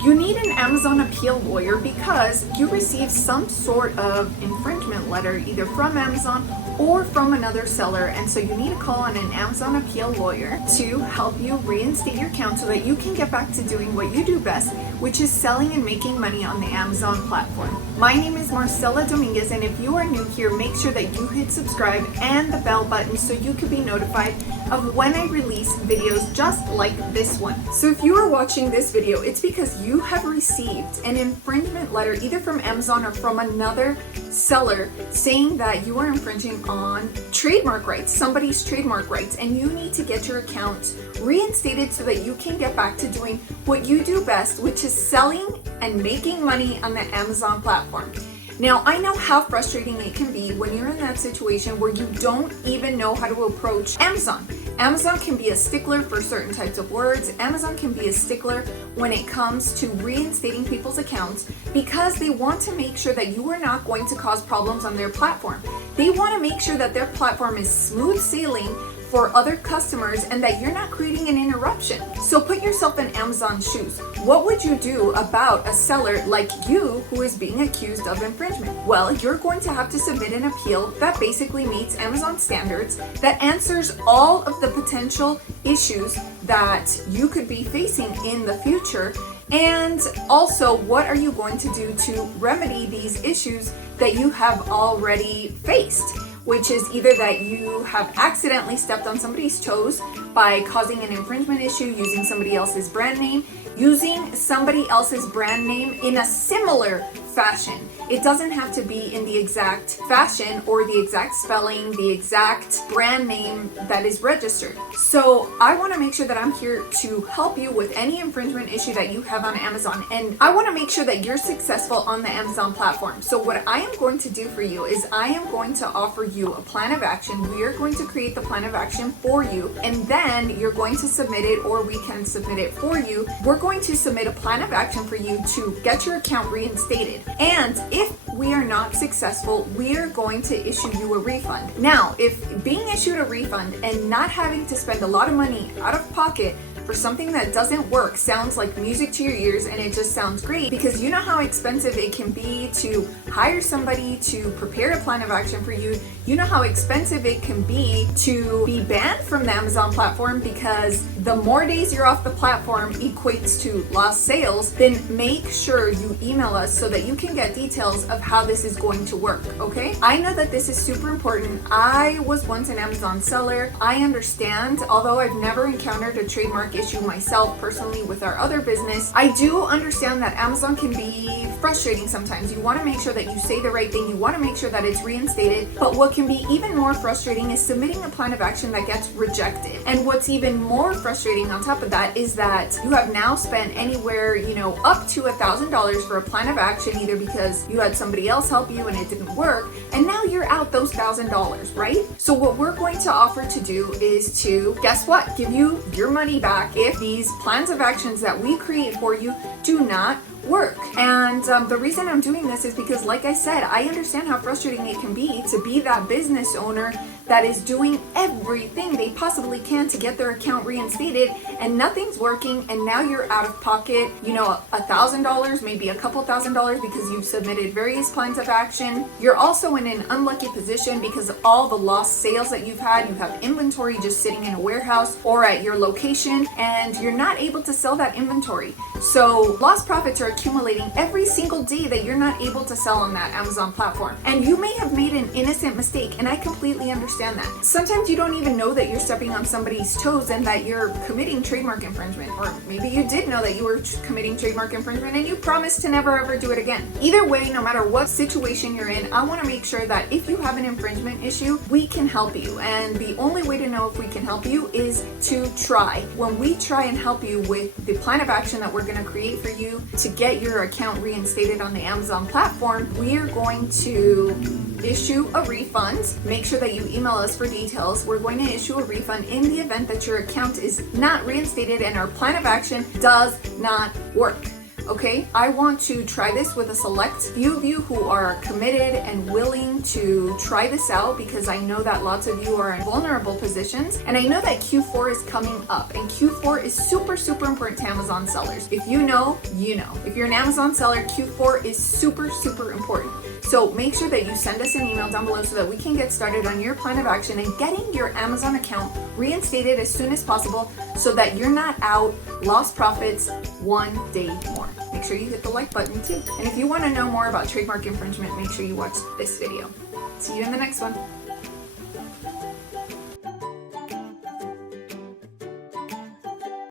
You need an Amazon appeal lawyer because you received some sort of infringement letter either from Amazon or from another seller, and so you need to call on an Amazon appeal lawyer to help you reinstate your account so that you can get back to doing what you do best, which is selling and making money on the Amazon platform. My name is Marcella Dominguez, and if you are new here, make sure that you hit subscribe and the bell button so you can be notified of when I release videos just like this one. So if you are watching this video, it's because you have received an infringement letter either from Amazon or from another seller saying that you are infringing on trademark rights, somebody's trademark rights, and you need to get your account reinstated so that you can get back to doing what you do best, which is selling and making money on the Amazon platform. Now, I know how frustrating it can be when you're in that situation where you don't even know how to approach Amazon. Amazon can be a stickler for certain types of words. Amazon can be a stickler when it comes to reinstating people's accounts because they want to make sure that you are not going to cause problems on their platform. They want to make sure that their platform is smooth sailing for other customers and that you're not creating an interruption. So put yourself in Amazon's shoes. What would you do about a seller like you who is being accused of infringement? Well, you're going to have to submit an appeal that basically meets Amazon standards, that answers all of the potential issues that you could be facing in the future. And also, what are you going to do to remedy these issues that you have already faced? Which is either that you have accidentally stepped on somebody's toes by causing an infringement issue using somebody else's brand name, using somebody else's brand name in a similar fashion. It doesn't have to be in the exact fashion or the exact spelling, the exact brand name that is registered. So I want to make sure that I'm here to help you with any infringement issue that you have on Amazon, and I want to make sure that you're successful on the Amazon platform. So what I am going to do for you is I am going to offer you a plan of action. We are going to create the plan of action for you, and then you're going to submit it, or we can submit it for you. We're going to submit a plan of action for you to get your account reinstated. And if we are not successful, we are going to issue you a refund. Now, if being issued a refund and not having to spend a lot of money out of pocket for something that doesn't work sounds like music to your ears, and it just sounds great, because you know how expensive it can be to hire somebody to prepare a plan of action for you. You know how expensive it can be to be banned from the Amazon platform, because the more days you're off the platform equates to lost sales. Then make sure you email us so that you can get details of how this is going to work, okay? I know that this is super important. I was once an Amazon seller. I understand, although I've never encountered a trademark issue myself personally with our other business, I do understand that Amazon can be frustrating sometimes. You want to make sure that you say the right thing. You want to make sure that it's reinstated. But what can be even more frustrating is submitting a plan of action that gets rejected. And what's even more frustrating on top of that is that you have now spent anywhere, up to $1,000 for a plan of action, either because you had somebody else help you and it didn't work, and now you're out those $1,000, right? So what we're going to offer to do is to, guess what? Give you your money back if these plans of actions that we create for you do not work. And the reason I'm doing this is because, like I said, I understand how frustrating it can be to be that business owner that is doing everything they possibly can to get their account reinstated, and nothing's working, and now you're out of pocket, $1,000, maybe a couple $1,000 because you've submitted various plans of action. You're also in an unlucky position because of all the lost sales that you've had. You have inventory just sitting in a warehouse or at your location, and you're not able to sell that inventory. So lost profits are accumulating every single day that you're not able to sell on that Amazon platform. And you may have made an innocent mistake, and I completely understand that. Sometimes you don't even know that you're stepping on somebody's toes and that you're committing trademark infringement, or maybe you did know that you were committing trademark infringement and you promised to never ever do it again. Either way, no matter what situation you're in, I want to make sure that if you have an infringement issue, we can help you. And the only way to know if we can help you is to try. When we try and help you with the plan of action that we're going to create for you to get your account reinstated on the Amazon platform, we are going to issue a refund. Make sure that you email us for details. We're going to issue a refund in the event that your account is not reinstated and our plan of action does not work. okay? I want to try this with a select few of you who are committed and willing to try this out, because I know that lots of you are in vulnerable positions, and I know that Q4 is coming up, and Q4 is super, super important to Amazon sellers. If you know, you know. If you're an Amazon seller, Q4 is super, super important. So make sure that you send us an email down below so that we can get started on your plan of action and getting your Amazon account reinstated as soon as possible, so that you're not out lost profits one day more. Make sure you hit the like button too. And if you want to know more about trademark infringement, make sure you watch this video. See you in the next one.